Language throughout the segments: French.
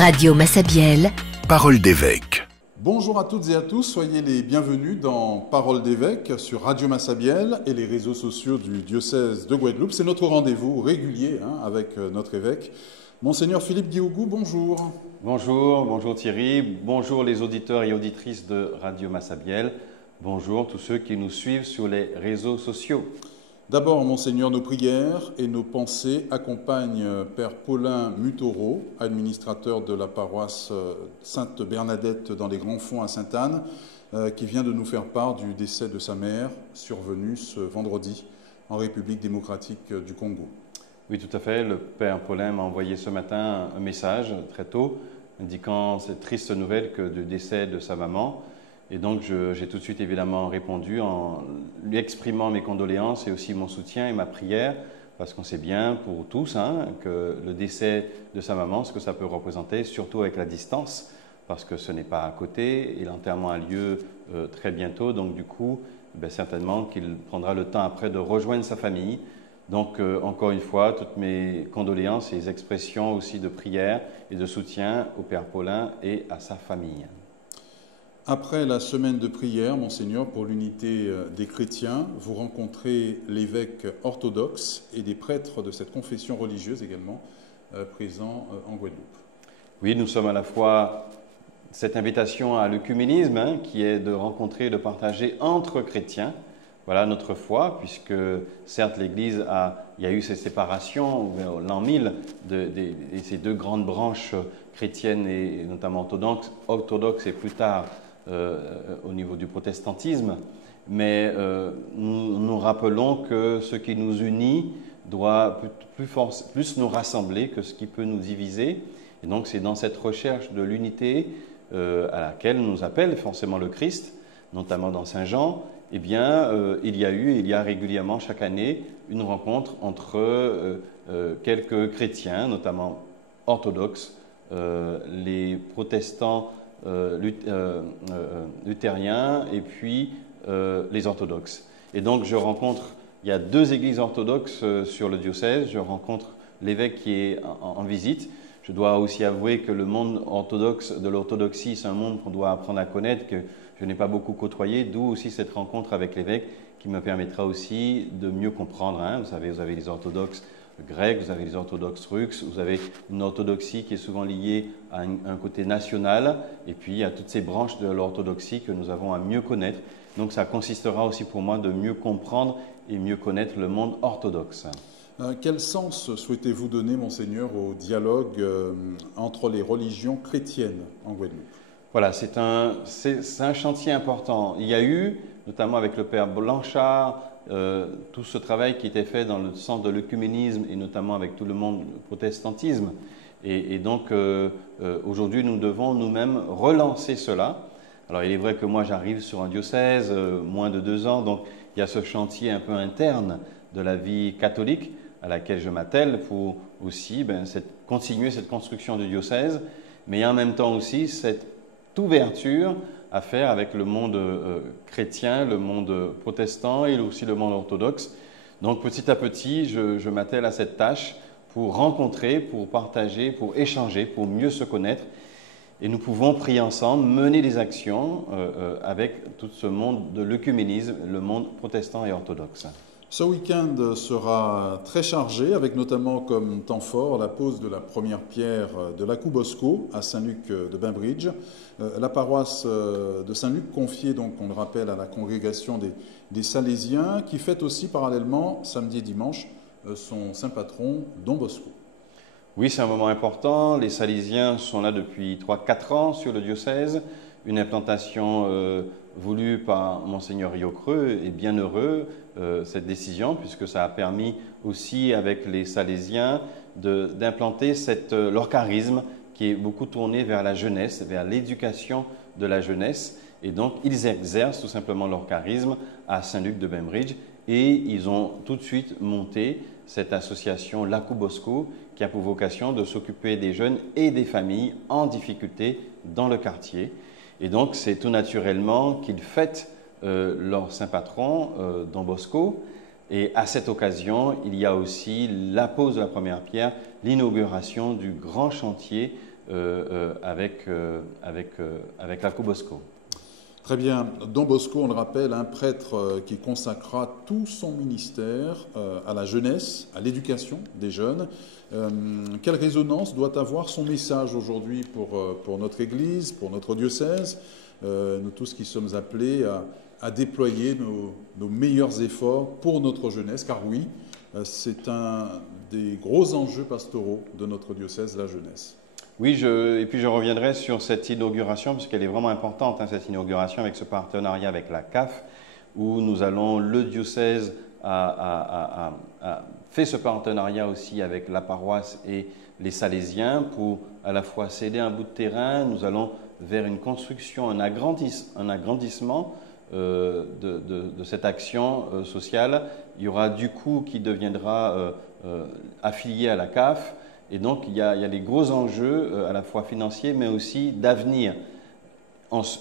Radio Massabielle, Parole d'évêque. Bonjour à toutes et à tous, soyez les bienvenus dans Parole d'évêque sur Radio Massabielle et les réseaux sociaux du diocèse de Guadeloupe. C'est notre rendez-vous régulier avec notre évêque, Monseigneur Philippe Guiougou. Bonjour. Bonjour Thierry, bonjour les auditeurs et auditrices de Radio Massabielle, bonjour tous ceux qui nous suivent sur les réseaux sociaux. D'abord, Monseigneur, nos prières et nos pensées accompagnent Père Paulin Mutoro, administrateur de la paroisse Sainte-Bernadette dans les Grands Fonds à Sainte-Anne, qui vient de nous faire part du décès de sa mère, survenu ce vendredi en République démocratique du Congo. Oui, tout à fait. Le Père Paulin m'a envoyé ce matin un message très tôt, indiquant cette triste nouvelle du décès de sa maman. Et donc, j'ai tout de suite évidemment répondu en lui exprimant mes condoléances et aussi mon soutien et ma prière, parce qu'on sait bien pour tous que le décès de sa maman, ce que ça peut représenter, surtout avec la distance, parce que ce n'est pas à côté et l'enterrement a lieu très bientôt. Donc, du coup, certainement qu'il prendra le temps après de rejoindre sa famille. Donc, encore une fois, toutes mes condoléances et les expressions aussi de prière et de soutien au Père Paulin et à sa famille. Après la semaine de prière, Monseigneur, pour l'unité des chrétiens, vous rencontrez l'évêque orthodoxe et des prêtres de cette confession religieuse également présents en Guadeloupe. Oui, nous sommes à la fois cette invitation à l'œcuménisme qui est de rencontrer, de partager entre chrétiens, voilà notre foi, puisque certes l'Église il y a eu ces séparations vers l'an 1000 de ces deux grandes branches chrétiennes et notamment orthodoxes et plus tard au niveau du protestantisme, mais nous rappelons que ce qui nous unit doit plus nous rassembler que ce qui peut nous diviser. Et donc c'est dans cette recherche de l'unité à laquelle nous appelle forcément le Christ, notamment dans Saint Jean, eh bien, il y a régulièrement chaque année une rencontre entre quelques chrétiens, notamment orthodoxes, les protestants luthériens et puis les orthodoxes. Et donc il y a deux églises orthodoxes sur le diocèse, je rencontre l'évêque qui est en visite. Je dois aussi avouer que le monde orthodoxe de l'orthodoxie, c'est un monde qu'on doit apprendre à connaître, que je n'ai pas beaucoup côtoyé, d'où aussi cette rencontre avec l'évêque qui me permettra aussi de mieux comprendre. Vous savez, vous avez les orthodoxes grecs, vous avez les orthodoxes russes, vous avez une orthodoxie qui est souvent liée à un côté national, et puis il y a toutes ces branches de l'orthodoxie que nous avons à mieux connaître. Donc ça consistera aussi pour moi de mieux comprendre et mieux connaître le monde orthodoxe. Quel sens souhaitez-vous donner, Monseigneur, au dialogue entre les religions chrétiennes en Guadeloupe? Voilà, c'est un chantier important. Il y a eu, notamment avec le Père Blanchard, tout ce travail qui était fait dans le sens de l'œcuménisme et notamment avec tout le monde du protestantisme. Et donc, aujourd'hui, nous devons nous-mêmes relancer cela. Alors, il est vrai que moi, j'arrive sur un diocèse, moins de 2 ans, donc il y a ce chantier un peu interne de la vie catholique à laquelle je m'attelle pour aussi continuer cette construction du diocèse, mais en même temps aussi cette ouverture à faire avec le monde chrétien, le monde protestant et aussi le monde orthodoxe. Donc petit à petit, je m'attelle à cette tâche pour rencontrer, pour partager, pour échanger, pour mieux se connaître. Et nous pouvons prier ensemble, mener des actions avec tout ce monde de l'œcuménisme, le monde protestant et orthodoxe. Ce week-end sera très chargé, avec notamment comme temps fort la pose de la première pierre de l'Akou Bosco à Saint-Luc de Bainbridge. La paroisse de Saint-Luc confiée, donc, on le rappelle, à la congrégation des Salésiens, qui fête aussi parallèlement, samedi et dimanche, son saint patron, Don Bosco. Oui, c'est un moment important. Les Salésiens sont là depuis 3-4 ans sur le diocèse. Une implantation voulue par Monseigneur Riocreux et bien heureux, cette décision, puisque ça a permis aussi avec les Salésiens d'implanter leur charisme qui est beaucoup tourné vers la jeunesse, vers l'éducation de la jeunesse. Et donc, ils exercent tout simplement leur charisme à Saint-Luc de Bainbridge et ils ont tout de suite monté cette association l'Akou Bosco qui a pour vocation de s'occuper des jeunes et des familles en difficulté dans le quartier. Et donc, c'est tout naturellement qu'ils fêtent leur saint patron, Don Bosco. Et à cette occasion, il y a aussi la pose de la première pierre, l'inauguration du grand chantier avec la Coup Bosco. Très bien. Don Bosco, on le rappelle, un prêtre qui consacra tout son ministère à la jeunesse, à l'éducation des jeunes. Quelle résonance doit avoir son message aujourd'hui pour notre Église, pour notre diocèse, nous tous qui sommes appelés à déployer nos meilleurs efforts pour notre jeunesse, car oui, c'est un des gros enjeux pastoraux de notre diocèse, la jeunesse. Oui, et puis je reviendrai sur cette inauguration, puisqu'elle est vraiment importante, cette inauguration avec ce partenariat avec la CAF, où le diocèse a fait ce partenariat aussi avec la paroisse et les Salésiens pour à la fois céder un bout de terrain. Nous allons vers une construction, un agrandissement de cette action sociale. Il y aura du coup qui deviendra affilié à la CAF. Et donc, il y a des gros enjeux à la fois financiers, mais aussi d'avenir.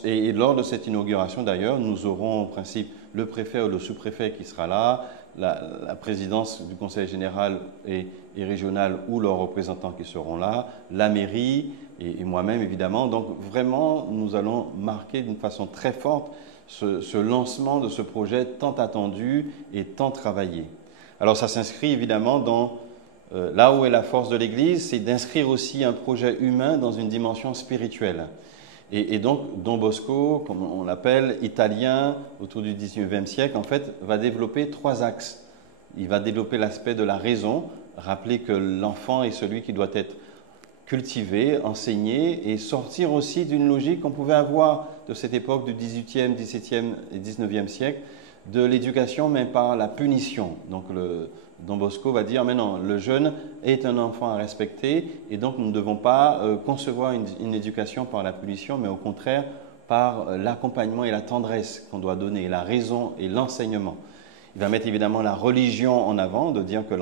Et lors de cette inauguration, d'ailleurs, nous aurons en principe le préfet ou le sous-préfet qui sera là, la présidence du conseil général et régional ou leurs représentants qui seront là, la mairie et moi-même, évidemment. Donc, vraiment, nous allons marquer d'une façon très forte ce lancement de ce projet tant attendu et tant travaillé. Alors, ça s'inscrit évidemment dans... là où est la force de l'Église, c'est d'inscrire aussi un projet humain dans une dimension spirituelle. Et donc, Don Bosco, comme on l'appelle, italien, autour du XIXe siècle, en fait, va développer 3 axes. Il va développer l'aspect de la raison, rappeler que l'enfant est celui qui doit être cultivé, enseigné, et sortir aussi d'une logique qu'on pouvait avoir de cette époque du XVIIIe, XVIIe et XIXe siècle, de l'éducation, mais par la punition. Donc, Don Bosco va dire, mais non, le jeune est un enfant à respecter et donc nous ne devons pas concevoir une éducation par la punition, mais au contraire par l'accompagnement et la tendresse qu'on doit donner, la raison et l'enseignement. Il va mettre évidemment la religion en avant, de dire que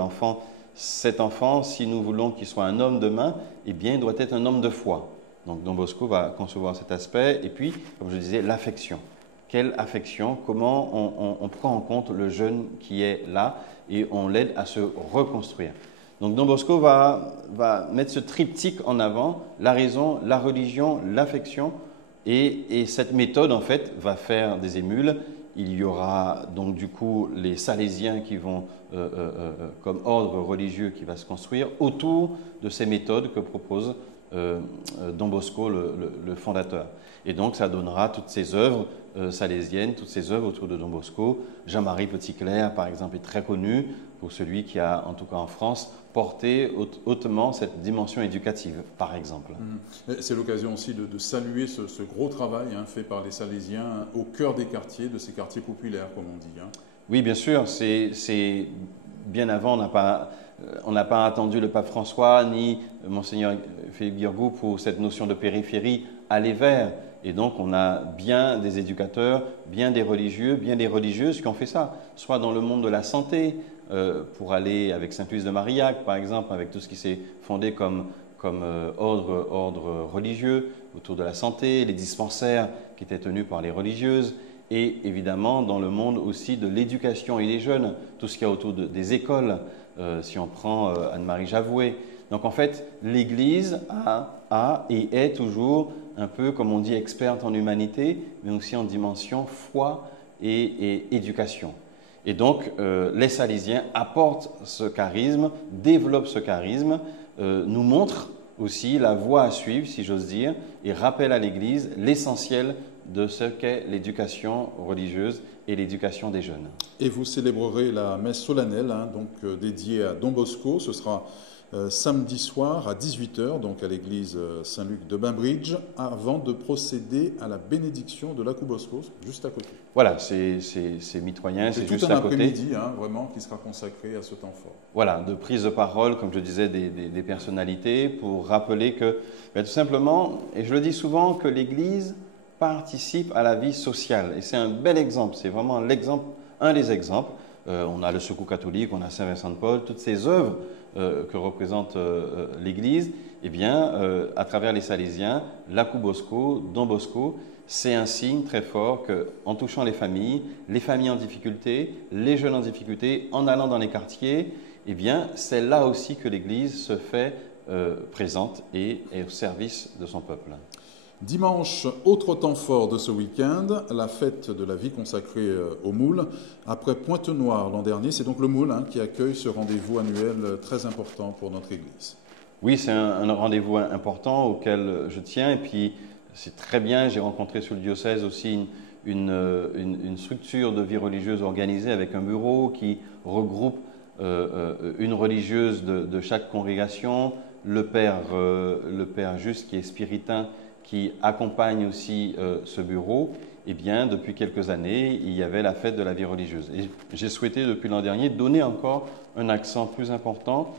cet enfant, si nous voulons qu'il soit un homme demain, eh bien, il doit être un homme de foi. Donc Don Bosco va concevoir cet aspect et puis, comme je disais, l'affection. Quelle affection, comment on prend en compte le jeune qui est là et on l'aide à se reconstruire. Donc Don Bosco va mettre ce triptyque en avant, la raison, la religion, l'affection, et cette méthode en fait va faire des émules. Il y aura donc du coup les Salésiens qui vont, comme ordre religieux qui va se construire autour de ces méthodes que propose Don Bosco, le fondateur. Et donc ça donnera toutes ces œuvres salésiennes, toutes ces œuvres autour de Don Bosco. Jean-Marie Petitclerc, par exemple, est très connu pour celui qui a, en tout cas en France, porté hautement cette dimension éducative, par exemple. C'est l'occasion aussi de saluer ce gros travail fait par les Salésiens au cœur des quartiers, de ces quartiers populaires, comme on dit. Oui, bien sûr. C'est bien avant, on n'a pas attendu le pape François ni Monseigneur Philippe Guirgou pour cette notion de périphérie aller vers. Et donc, on a bien des éducateurs, bien des religieux, bien des religieuses qui ont fait ça, soit dans le monde de la santé, pour aller avec Saint-Louis de Marillac, par exemple, avec tout ce qui s'est fondé comme ordre religieux autour de la santé, les dispensaires qui étaient tenus par les religieuses, et évidemment dans le monde aussi de l'éducation et des jeunes, tout ce qu'il y a autour des écoles, si on prend Anne-Marie Javoué. Donc en fait, l'Église a et est toujours un peu, comme on dit, experte en humanité, mais aussi en dimension foi et éducation. Et donc, les Salésiens apportent ce charisme, développent ce charisme, nous montrent aussi la voie à suivre, si j'ose dire, et rappellent à l'Église l'essentiel de ce qu'est l'éducation religieuse et l'éducation des jeunes. Et vous célébrerez la messe solennelle, donc dédiée à Don Bosco. Ce sera samedi soir à 18h, donc à l'église Saint-Luc de Bainbridge, avant de procéder à la bénédiction de la Coup Bosco, juste à côté. Voilà, c'est mitoyen, c'est juste à côté. C'est tout un après-midi, vraiment, qui sera consacré à ce temps fort. Voilà, de prise de parole, comme je disais, des personnalités, pour rappeler que, tout simplement, et je le dis souvent, que l'Église participe à la vie sociale. Et c'est un bel exemple, c'est vraiment un des exemples. On a le Secours catholique, on a Saint-Vincent de Paul, toutes ces œuvres que représente l'Église, eh bien, à travers les Salésiens, la Coup Bosco, Don Bosco, c'est un signe très fort qu'en touchant les familles en difficulté, les jeunes en difficulté, en allant dans les quartiers, eh bien, c'est là aussi que l'Église se fait présente et au service de son peuple. Dimanche, autre temps fort de ce week-end, la fête de la vie consacrée au moule. Après Pointe-Noire l'an dernier, c'est donc le moule qui accueille ce rendez-vous annuel très important pour notre Église. Oui, c'est un rendez-vous important auquel je tiens. Et puis, c'est très bien, j'ai rencontré sur le diocèse aussi une structure de vie religieuse organisée avec un bureau qui regroupe une religieuse de chaque congrégation, le père Juste qui est spiritain, qui accompagne aussi ce bureau. Eh bien, depuis quelques années, il y avait la fête de la vie religieuse. Et j'ai souhaité, depuis l'an dernier, donner encore un accent plus important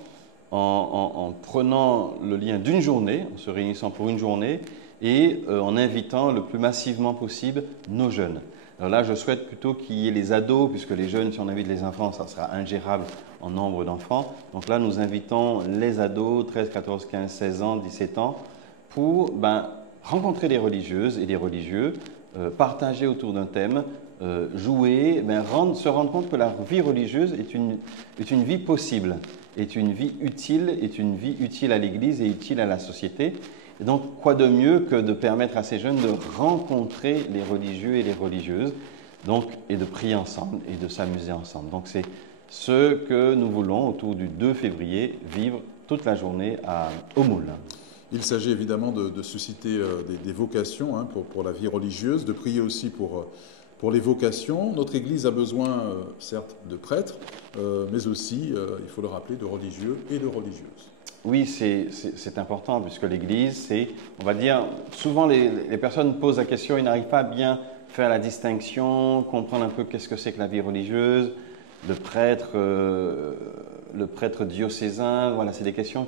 en prenant le lien d'une journée, en se réunissant pour une journée, et en invitant le plus massivement possible nos jeunes. Alors là, je souhaite plutôt qu'il y ait les ados, puisque les jeunes, si on invite les enfants, ça sera ingérable en nombre d'enfants. Donc là, nous invitons les ados, 13, 14, 15, 16 ans, 17 ans, pour rencontrer les religieuses et les religieux, partager autour d'un thème, jouer, se rendre compte que la vie religieuse est une vie possible, est une vie utile à l'Église et utile à la société. Et donc, quoi de mieux que de permettre à ces jeunes de rencontrer les religieux et les religieuses, et de prier ensemble et de s'amuser ensemble. Donc, c'est ce que nous voulons, autour du 2 février, vivre toute la journée au Moule. Il s'agit évidemment de susciter des vocations pour la vie religieuse, de prier aussi pour les vocations. Notre Église a besoin, certes, de prêtres, mais aussi, il faut le rappeler, de religieux et de religieuses. Oui, c'est important, puisque l'Église, c'est, on va dire, souvent les personnes posent la question, ils n'arrivent pas à bien faire la distinction, comprendre un peu qu'est-ce que c'est que la vie religieuse, le prêtre diocésain, voilà, c'est des questions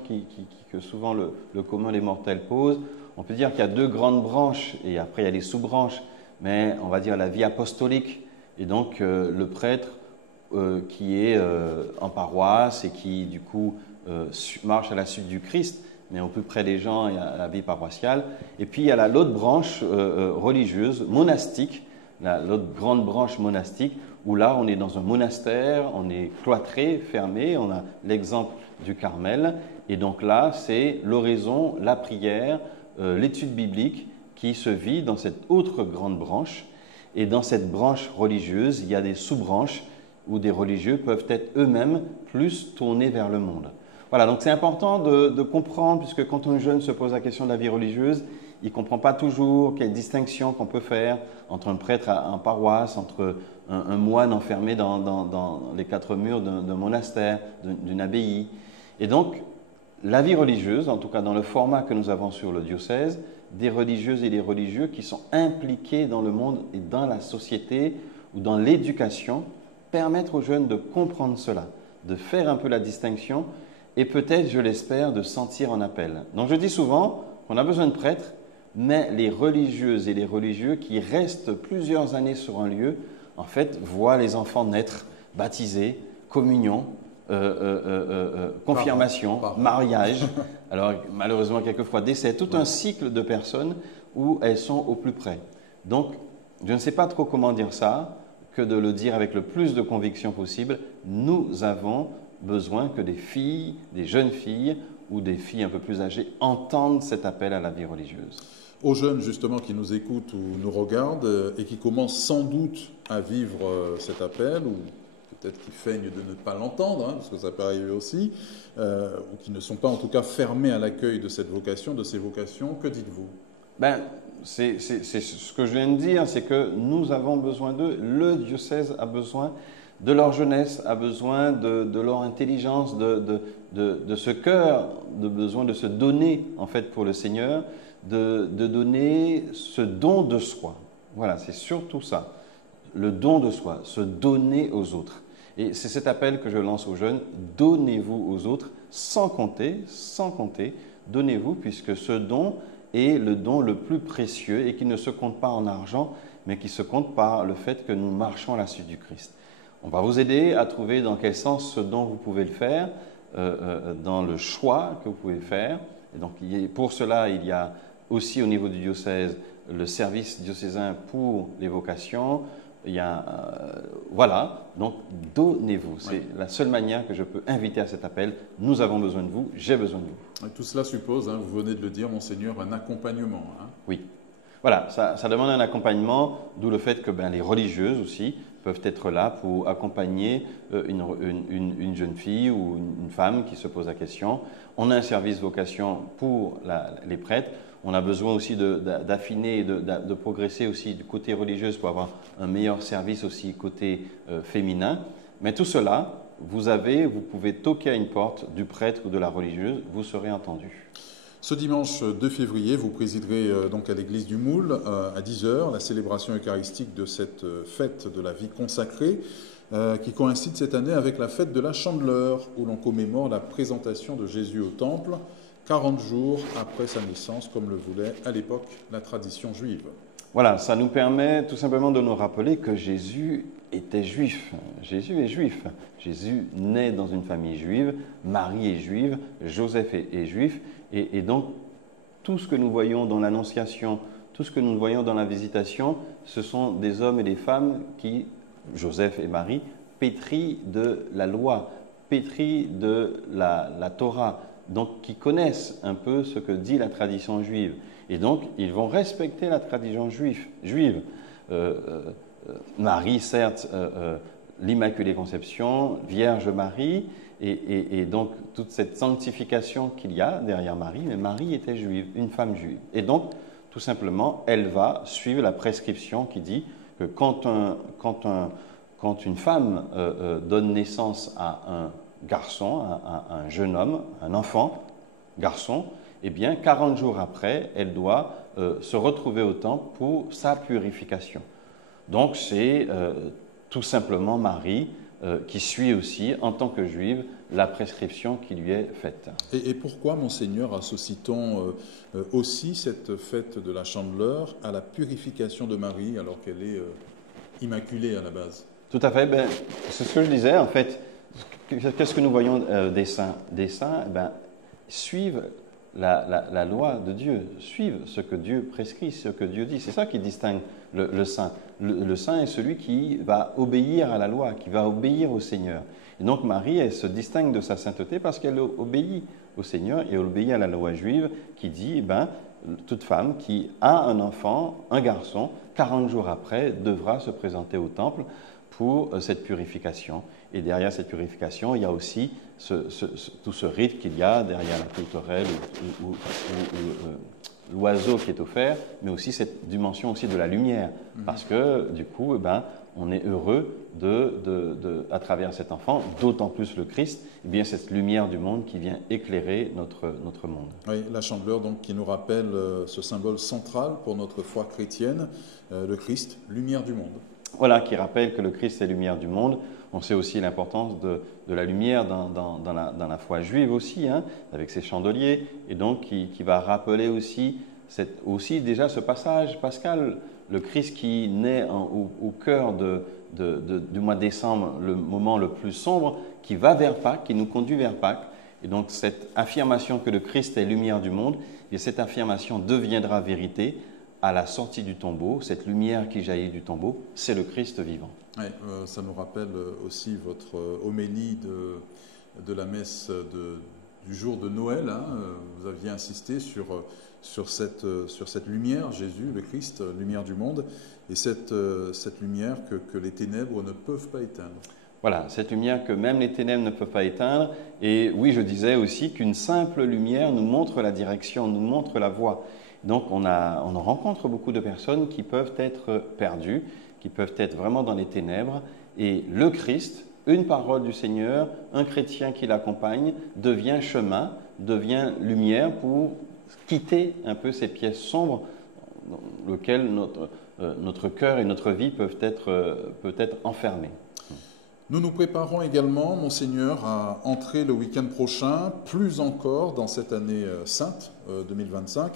que souvent le commun des mortels pose. On peut dire qu'il y a 2 grandes branches, et après il y a les sous-branches, mais on va dire la vie apostolique, et donc le prêtre qui est en paroisse et qui, du coup, marche à la suite du Christ, mais au plus près des gens et à la vie paroissiale. Et puis il y a l'autre branche religieuse, monastique, l'autre grande branche monastique, où là on est dans un monastère, on est cloîtré, fermé, on a l'exemple du Carmel, et donc là c'est l'oraison, la prière, l'étude biblique qui se vit dans cette autre grande branche. Et dans cette branche religieuse, il y a des sous-branches où des religieux peuvent être eux-mêmes plus tournés vers le monde. Voilà, donc c'est important de comprendre, puisque quand un jeune se pose la question de la vie religieuse, il ne comprend pas toujours quelle distinction qu'on peut faire entre un prêtre en paroisse, entre un moine enfermé dans les 4 murs d'un monastère, d'une abbaye. Et donc, la vie religieuse, en tout cas dans le format que nous avons sur le diocèse, des religieuses et des religieux qui sont impliqués dans le monde et dans la société ou dans l'éducation, permettre aux jeunes de comprendre cela, de faire un peu la distinction et peut-être, je l'espère, de sentir un appel. Donc je dis souvent qu'on a besoin de prêtres, mais les religieuses et les religieux qui restent plusieurs années sur un lieu, en fait, voient les enfants naître, baptisés, communion, confirmation, mariage, alors malheureusement quelquefois décès, tout un cycle de personnes où elles sont au plus près. Donc, je ne sais pas trop comment dire ça, que de le dire avec le plus de conviction possible, nous avons besoin que des filles, des jeunes filles ou des filles un peu plus âgées entendent cet appel à la vie religieuse. Aux jeunes justement qui nous écoutent ou nous regardent et qui commencent sans doute à vivre cet appel ou peut-être qui feignent de ne pas l'entendre, parce que ça peut arriver aussi, ou qui ne sont pas en tout cas fermés à l'accueil de cette vocation, de ces vocations, que dites-vous ? C'est ce que je viens de dire, c'est que nous avons besoin d'eux, le diocèse a besoin de leur jeunesse, a besoin de leur intelligence, de ce cœur, de besoin de se donner en fait pour le Seigneur, de donner ce don de soi. Voilà, c'est surtout ça, le don de soi, se donner aux autres. Et c'est cet appel que je lance aux jeunes, donnez-vous aux autres, sans compter, donnez-vous, puisque ce don est le don le plus précieux et qui ne se compte pas en argent, mais qui se compte par le fait que nous marchons à la suite du Christ. On va vous aider à trouver dans quel sens ce don vous pouvez le faire, dans le choix que vous pouvez faire. Et donc, pour cela, il y a aussi au niveau du diocèse le service diocésain pour les vocations, voilà, donc donnez-vous. C'est la seule manière que je peux inviter à cet appel. Nous avons besoin de vous, j'ai besoin de vous. Et tout cela suppose, hein, vous venez de le dire, Monseigneur, un accompagnement. Hein. Oui. Voilà, ça demande un accompagnement, d'où le fait que les religieuses aussi peuvent être là pour accompagner une jeune fille ou une femme qui se pose la question. On a un service vocation pour les prêtres. On a besoin aussi d'affiner et de progresser aussi du côté religieux pour avoir un meilleur service aussi côté féminin. Mais tout cela, vous pouvez toquer à une porte du prêtre ou de la religieuse, vous serez entendu. Ce dimanche 2 février, vous présiderez donc à l'église du Moule à 10h la célébration eucharistique de cette fête de la vie consacrée qui coïncide cette année avec la fête de la Chandeleur où l'on commémore la présentation de Jésus au temple 40 jours après sa naissance comme le voulait à l'époque la tradition juive. Voilà, ça nous permet tout simplement de nous rappeler que Jésus était juif. Jésus est juif. Jésus naît dans une famille juive, Marie est juive, Joseph est juif. Et donc, tout ce que nous voyons dans l'Annonciation, tout ce que nous voyons dans la Visitation, ce sont des hommes et des femmes qui, Joseph et Marie, pétris de la loi, pétris de la Torah, donc qui connaissent un peu ce que dit la tradition juive. Et donc, ils vont respecter la tradition juive. Marie, certes, l'Immaculée Conception, Vierge Marie, et donc toute cette sanctification qu'il y a derrière Marie, mais Marie était juive, une femme juive. Et donc, tout simplement, elle va suivre la prescription qui dit que quand une femme donne naissance à un garçon, à un jeune homme, un enfant, garçon, eh bien, 40 jours après, elle doit se retrouver au temple pour sa purification. Donc, c'est tout simplement Marie qui suit aussi, en tant que juive, la prescription qui lui est faite. Et pourquoi, Monseigneur, associe-t-on aussi cette fête de la Chandeleur à la purification de Marie, alors qu'elle est immaculée à la base? Tout à fait. C'est ce que je disais, en fait. Qu'est-ce que nous voyons des saints? Des saints suivent la loi de Dieu, suivent ce que Dieu prescrit, ce que Dieu dit. C'est ça qui distingue le saint. Le saint est celui qui va obéir à la loi, qui va obéir au Seigneur. Et donc Marie, elle se distingue de sa sainteté parce qu'elle obéit au Seigneur et obéit à la loi juive qui dit, toute femme qui a un enfant, un garçon, 40 jours après, devra se présenter au temple pour cette purification. Et derrière cette purification, il y a aussi tout ce rite qu'il y a derrière la tourterelle ou l'oiseau qui est offert, mais aussi cette dimension aussi de la lumière. Parce que, du coup, on est heureux à travers cet enfant, d'autant plus le Christ, cette lumière du monde qui vient éclairer notre monde. Oui, la Chandeleur, donc, qui nous rappelle ce symbole central pour notre foi chrétienne, le Christ, lumière du monde. Voilà, qui rappelle que le Christ est lumière du monde. On sait aussi l'importance de la lumière dans la foi juive aussi, avec ses chandeliers, et donc qui va rappeler aussi déjà ce passage pascal, le Christ qui naît au cœur du mois de décembre, le moment le plus sombre, qui va vers Pâques, qui nous conduit vers Pâques. Et donc cette affirmation que le Christ est lumière du monde, et cette affirmation deviendra vérité à la sortie du tombeau. Cette lumière qui jaillit du tombeau, c'est le Christ vivant. Oui, ça nous rappelle aussi votre homélie de la messe du jour de Noël. Vous aviez insisté sur cette lumière, Jésus, le Christ, lumière du monde, et cette lumière que les ténèbres ne peuvent pas éteindre. Voilà, cette lumière que même les ténèbres ne peuvent pas éteindre. Et oui, je disais aussi qu'une simple lumière nous montre la direction, nous montre la voie. Donc on rencontre beaucoup de personnes qui peuvent être perdues, qui peuvent être vraiment dans les ténèbres. Et le Christ, une parole du Seigneur, un chrétien qui l'accompagne, devient chemin, devient lumière pour quitter un peu ces pièces sombres dans lesquelles notre cœur et notre vie peuvent être enfermés. Nous nous préparons également, Monseigneur, à entrer le week-end prochain, plus encore dans cette année sainte 2025,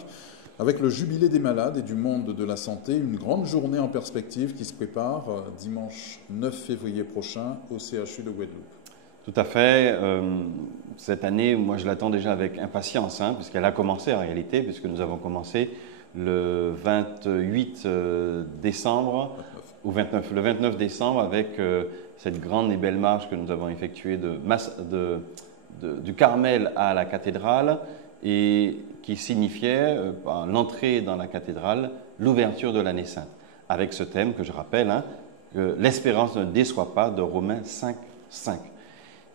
avec le Jubilé des malades et du monde de la santé, une grande journée en perspective qui se prépare dimanche 9 février prochain au CHU de Guadeloupe. Tout à fait. Cette année, moi je l'attends déjà avec impatience, puisqu'elle a commencé en réalité, puisque nous avons commencé le 28 décembre le 29 décembre, avec cette grande et belle marche que nous avons effectuée du Carmel à la cathédrale, et qui signifiait l'entrée dans la cathédrale, l'ouverture de l'année sainte, avec ce thème que je rappelle, hein, que l'espérance ne déçoit pas, de Romains 5, 5.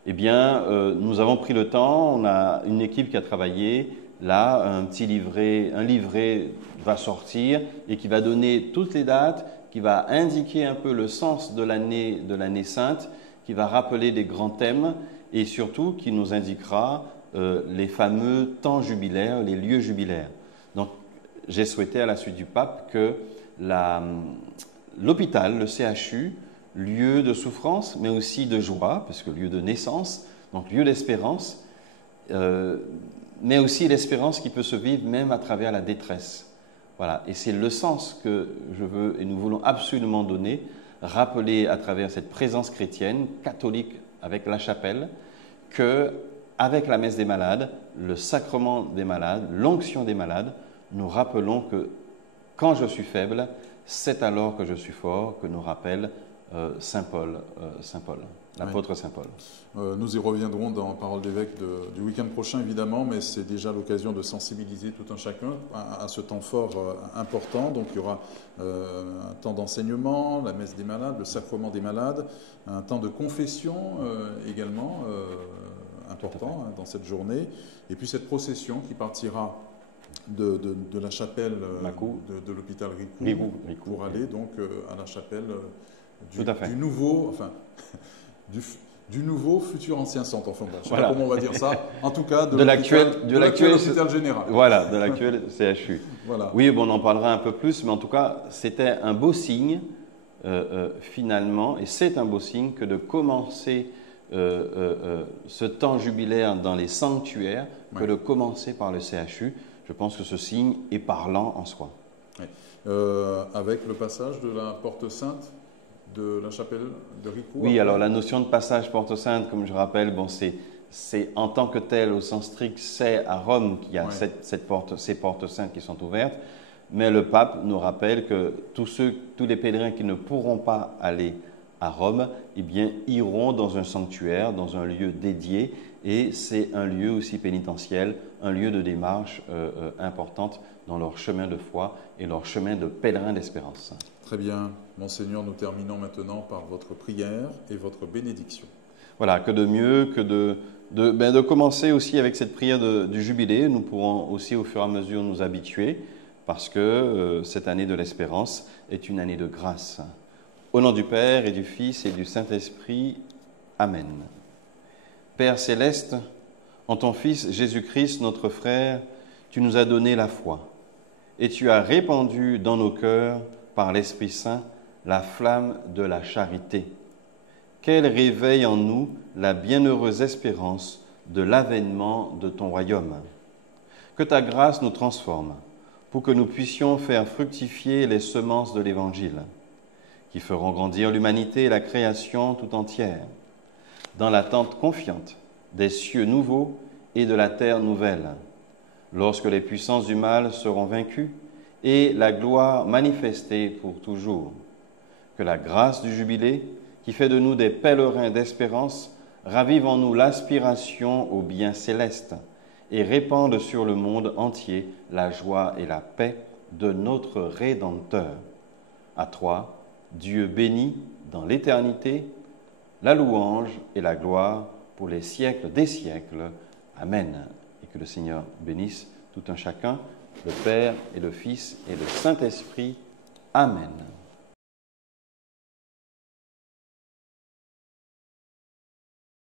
Eh bien, nous avons pris le temps, on a une équipe qui a travaillé, là, un livret va sortir et qui va donner toutes les dates, qui va indiquer un peu le sens de l'année sainte, qui va rappeler des grands thèmes et surtout qui nous indiquera les fameux temps jubilaires, les lieux jubilaires. Donc, j'ai souhaité à la suite du pape que l'hôpital, le CHU, lieu de souffrance, mais aussi de joie, parce que lieu de naissance, donc lieu d'espérance, mais aussi l'espérance qui peut se vivre même à travers la détresse. Voilà, et c'est le sens que je veux et nous voulons absolument donner, rappeler à travers cette présence chrétienne, catholique avec la chapelle, que avec la messe des malades, le sacrement des malades, l'onction des malades, nous rappelons que quand je suis faible, c'est alors que je suis fort, que nous rappelle Saint Paul, l'apôtre Saint Paul. Nous y reviendrons dans Parole d'évêque du week-end prochain, évidemment, mais c'est déjà l'occasion de sensibiliser tout un chacun à ce temps fort important. Donc il y aura un temps d'enseignement, la messe des malades, le sacrement des malades, un temps de confession également important dans cette journée, et puis cette procession qui partira de la chapelle de l'hôpital Ricou pour aller donc à la chapelle du nouveau futur ancien centre. Enfin, bon, je ne sais pas comment on va dire ça. En tout cas, de l'actuel hôpital général. Voilà, de l'actuel CHU. Voilà. Oui, bon, on en parlera un peu plus, mais en tout cas, c'était un beau signe, finalement, et c'est un beau signe que de commencer ce temps jubilaire dans les sanctuaires, que de commencer par le CHU. Je pense que ce signe est parlant en soi. Oui. Avec le passage de la Porte Sainte de la chapelle de Ricou. Oui, alors la notion de passage Porte Sainte, comme je rappelle, bon, c'est en tant que tel, au sens strict, c'est à Rome qu'il y a ces portes saintes qui sont ouvertes, mais le pape nous rappelle que tous les pèlerins qui ne pourront pas aller à Rome, eh bien, iront dans un sanctuaire, dans un lieu dédié, et c'est un lieu aussi pénitentiel, un lieu de démarche importante dans leur chemin de foi et leur chemin de pèlerin d'espérance. Très bien. Monseigneur, nous terminons maintenant par votre prière et votre bénédiction. Voilà, que de mieux que de commencer aussi avec cette prière du jubilé. Nous pourrons aussi au fur et à mesure nous habituer, parce que cette année de l'espérance est une année de grâce. Au nom du Père et du Fils et du Saint-Esprit. Amen. Père céleste, en ton Fils Jésus-Christ, notre frère, tu nous as donné la foi et tu as répandu dans nos cœurs, par l'Esprit Saint, la flamme de la charité. Qu'elle réveille en nous la bienheureuse espérance de l'avènement de ton royaume. Que ta grâce nous transforme pour que nous puissions faire fructifier les semences de l'Évangile, qui feront grandir l'humanité et la création tout entière, dans l'attente confiante des cieux nouveaux et de la terre nouvelle, lorsque les puissances du mal seront vaincues et la gloire manifestée pour toujours. Que la grâce du jubilé, qui fait de nous des pèlerins d'espérance, ravive en nous l'aspiration au bien céleste et répande sur le monde entier la joie et la paix de notre Rédempteur. À toi, Dieu béni dans l'éternité, la louange et la gloire pour les siècles des siècles. Amen. Et que le Seigneur bénisse tout un chacun, le Père et le Fils et le Saint-Esprit. Amen.